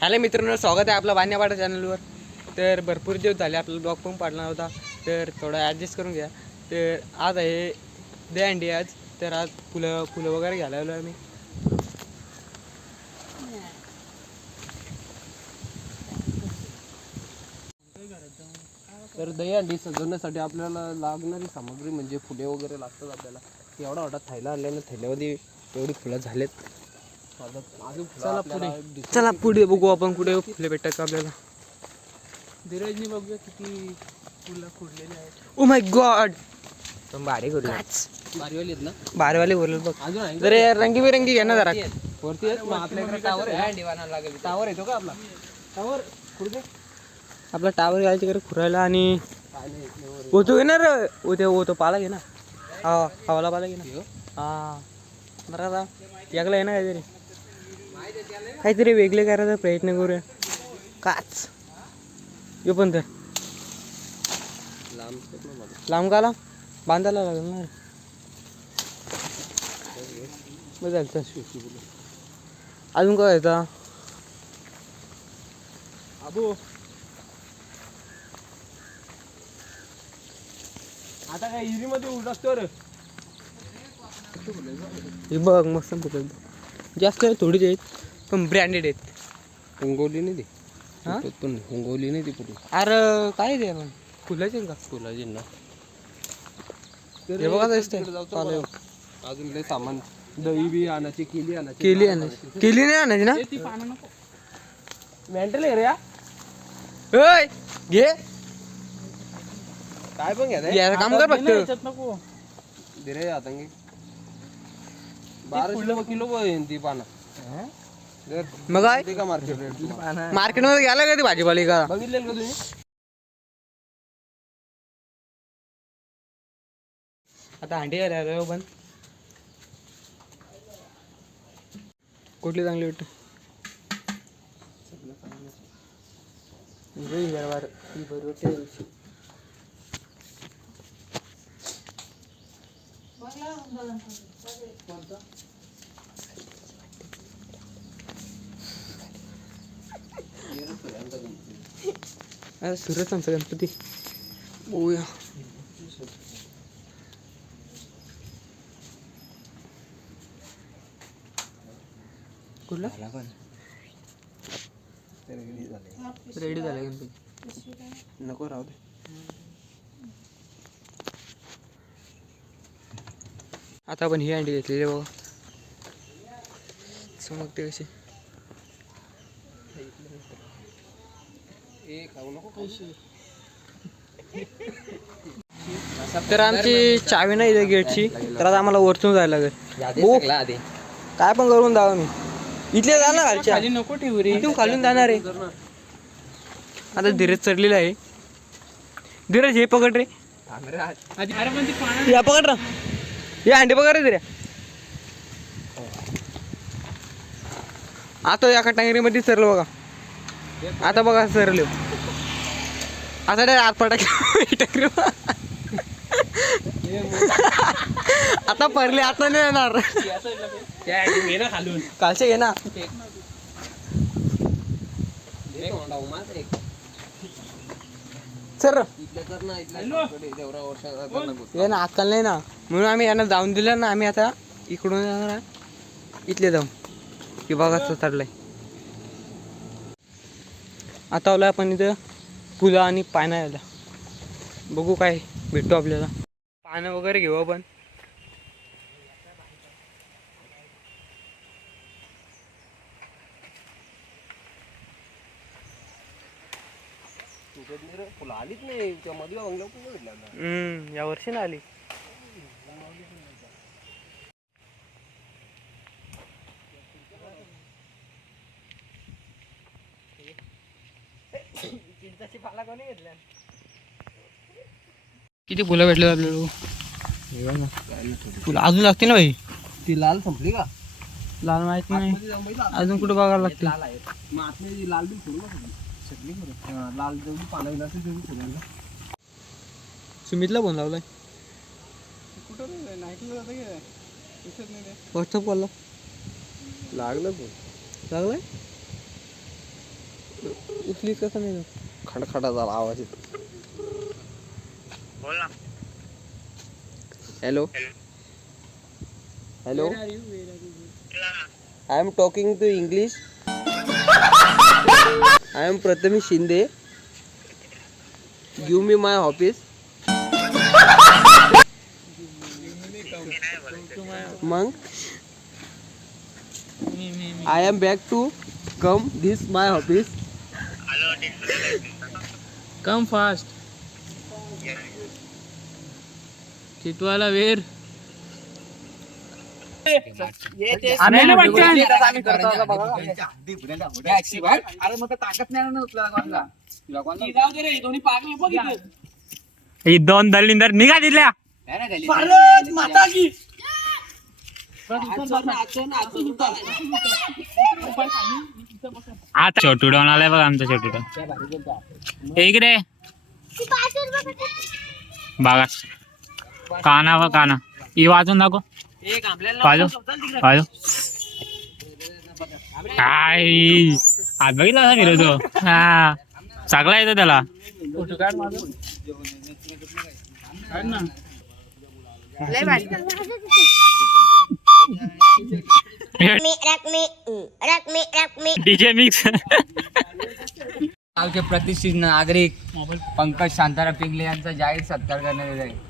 Hello मित्रांनो स्वागत आहे आपलं वाण्यापाडा चॅनलवर तर भरपूर दिवस झाले आपला ब्लॉग पण पाडला होता तर थोडं ॲडजस्ट करून घ्या. तर आज आहे दे आज. तर आज फुलं फुलं वगैरे घ्यायला आलो आम्ही. तर दहीहंडी सजवण्यासाठी आपल्याला लागणारी सामग्री म्हणजे फुले वगैरे लागतात आपल्याला. एवढा मोठा थैला आणल्यानं थैल्यामध्ये एवढी फुलं झालेत. चला पुढे. चला पुढे बघू आपण कुठे फुले भेटतात का आपल्याला. धीरजनी बघूया किती फुलं फुडलेली आहेत. ओ माय गॉड पण भारी करू भारीवाली आहेत ना? बारवाले बोलल बघ. अजून आहे जर रंगीबिरंगी घ्या ना जरा. वरती आहेत. आपल्याकडे टावर आहे टावर येतो का आपला? टावर कुठे आपला टावर घ्यायचे करे खुरायला आणि काय नाही इथले वर. ओतो घे ना रे. ओते ओतो पाला घे ना. हा हवाला पाला घे ना. हो. हा. बरं आता याकला आहे ना काहीतरी. काहीतरी वेगळे करायचा प्रयत्न करूया. काच. यो पण तर लांब गाला बांधायला लागेल ना बरं झालं चल. अजून काय येतं अबू आता काय इरीमध्ये उलट असतो रे. हे बघ मस्त जास्त थोडीच आहेत. पण ब्रँडेड आहेत. हुंगवली नाही ती. हा? फुटत पण हुंगवली नाही ती फुटून अरे काय ते पण फुलाचे का? फुलाची ना. हे बघा. चालेल. अजून लय सामान. दही बी आणायची केली आणायची. केली आणायची. केली नाही आणायची ना? मेंटल आहे रे या ओय घे. काय पण घ्या याचं काम कर फक्त. दिरे आतंगी बाराशे रुपये किलो पण ती पानं. मग काय? का मार्केट रेट मार्केटमध्ये गेला का ती भाजीपाली का? बघितले का तुम्ही? आता अंडी आल्या पण. कुठली चांगली वाटते? अरे सुरत आमचा गणपती बघूया कुठला रेडी झाला गणपती नको राहू दे आता आपण ही अंडी घेतलेली आहे बघा चमकते कशी खाऊ नको तर आमची चावी नाही इथे गेटची. तर आता आम्हाला वरतून जायला लागेल. बघू. काय पण करून द्यावं मी. इथले जाणार खालच्या. नको ठेवू रे. इथून खालून जाणार आहे. आता धीरज चढलेला आहे. धीरज हे पकड रे. या पकड रा हे अंडे पकड रे धीऱ्या आता या टांगरीमध्ये सरलं बघा. आता बघा सरले आता डायरेक्ट आत पटा आता पडले आता नाही येणार. कालचे घे ना. सर ये ना आजकाल नाही ना. म्हणून आम्ही यांना जाऊन दिलं ना आम्ही आता इकडून जाणार इथले जाऊन विभागात चढलाय आता आलोय आपण इथं फुलं आणि पानं यायला. बघू काय भेटतो आपल्याला. पानं वगैरे घेऊ आपण. फुलं आलीच नाही या वर्षी ना आली. किती फुलं भेटले आपल्याला फुलं अजून लागते ना भाई? ती लाल संपली का? लाल माहीत नाही? अजून कुठं बघायला लागते लाल आहे मग आतमध्ये लाल बी फुल सगळी लाल जेवढी तेवढी सुमितला फोन लावलाय. कुठं व्हॉट्सअप कॉलला लागलं पण लागलाय? उचलीस कसं नाही. खडखडाचा आवाज येतो. Hello hello I am talking to English I am Prathamesh Shinde give me my office मग I am back to come this my office come fast Titwala where? ही दोन दलिंदर निघा तिथल्या. आता छोटू डॉन आलाय बघ आमचा छोटू डॉन. हे इकडे. बघा काना व काना. ही वाजून दाखव. वाजव वाजव काय आज बघितला असा फिरतो हा. चांगला येतो त्याला. DJ mix. गावचे प्रतिष्ठित नागरिक पंकज शांताराम पिंगले यांचा जाहीर सत्कार करण्यात येत आहे.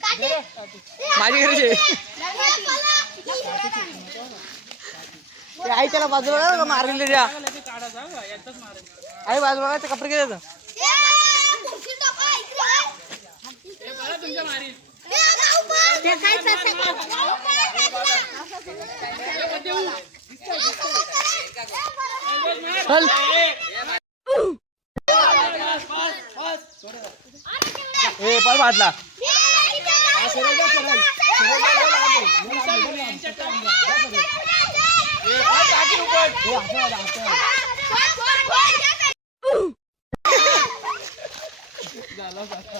माझी गरज आहे ते आई त्याला बाजूला बघा का मारलेले द्या आई बाजू बघा ते कपडे गेले चल. ए पण वाजला ए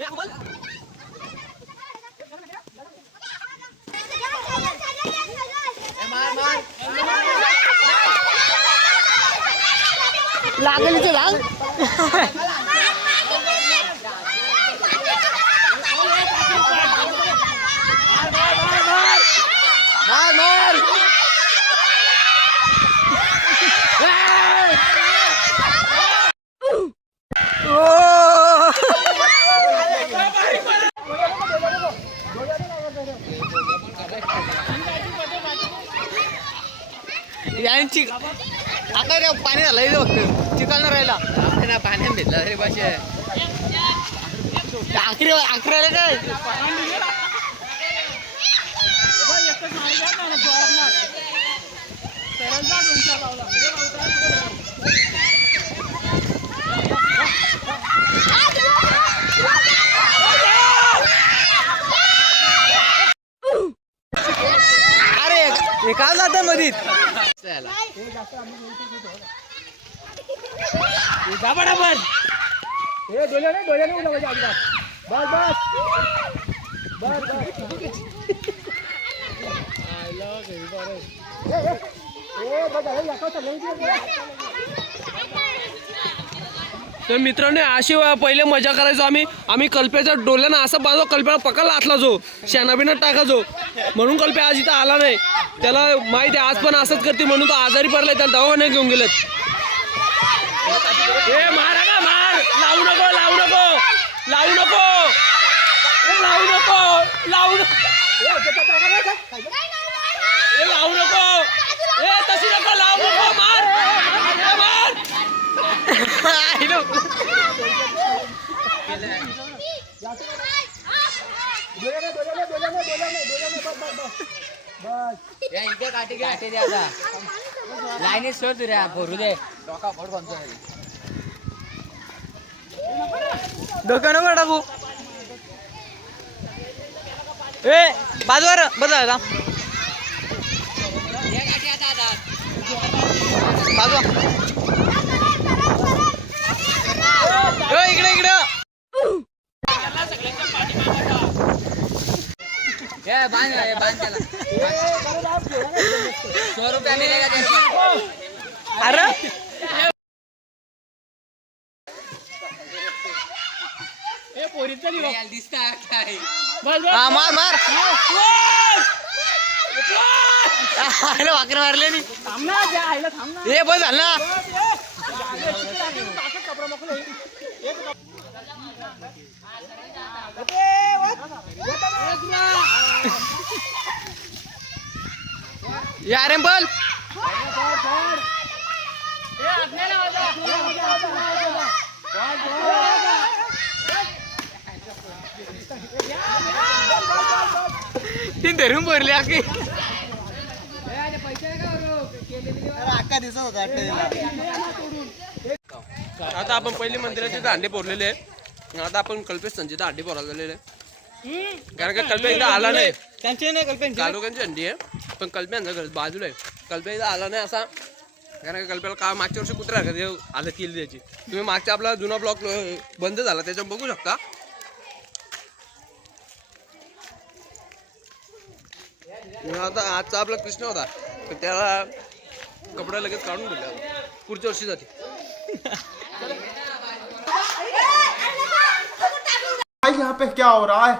Yeah, well. लागलीचे लाग मार मार यांची आता रे पाणी झालं इथे फक्त. चिकन राहिला. ना पाण्यात भेटला रे पाचशे अकरा अकराला काय? अरे काय जात मधीत? तर मित्रांनो अशी पहिले मजा करायचो आम्ही. आम्ही कल्प्याच्या डोल्यानं असं बांधलो कल्प्याला पकडला आतला जो. शेणाबिना टाकायचो म्हणून कल्प्या आज इथं आला नाही. त्याला माहिती आहे, आज पण असंच करते म्हणून तो आजारी पडलाय त्याला दवाखान्यात घेऊन गेलेत. ए मार का मार. लावू नको लावू नको. लावू नको. लावू नको. लावू नको. लावू नको. ए तशी नको लावू नको मार. मार. इथे काठी काठी दे आता. लाईनीत सोड तुऱ्या भरू दे. डोका फोड कोणतो डोक्यानं वर टाकू. ए बाजूवर बदला बाजू इकडे इकडे. बांध ए, बांध त्याला. अरे याला दिसता काय हा मार मार. आयला वाकर मारले नी ए बस झालं ना. या रे बोल. ती धरून भरली आखी. आता आपण पहिले मंदिराचे दांडे पोरलेले आहे आता आपण कल्पेश संजय दांडे पोरायला झालेले आहे. कारण का कल्पे एकदा आला नाही. त्यांचे नाही कल्पना तालुक्यांची अंडी आहे पण कल्प्यांचा घर बाजूला आहे. कल्पे एकदा आला नाही असा. कारण का कल्प्याला का मागच्या वर्षी कुत्रा आलं केली त्याची. तुम्ही मागच्या आपला जुना ब्लॉक बंद झाला त्याच्यावर बघू शकता. आता आजचा आपला कृष्ण होता। तर त्याला कपडा लगेच काढून दिला पुढच्या वर्षी जाते. भाई यहाँ पे क्या हो रहा है?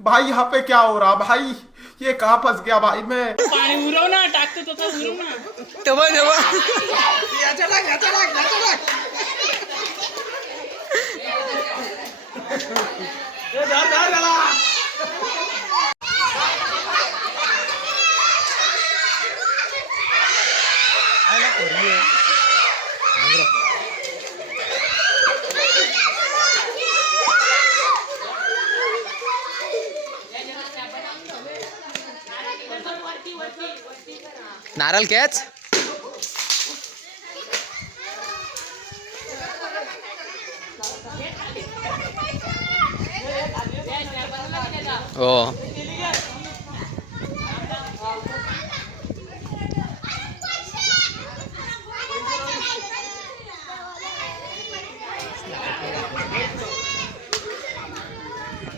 भाई यहाँ पे क्या हो रहा? भाई ये कहाँ फंस गया भाई मैं? तेव्हा तेव्हा नारळ कॅच हो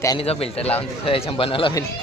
त्यांनी जो फिल्टर लावून तिथं त्याच्या बनवला होईल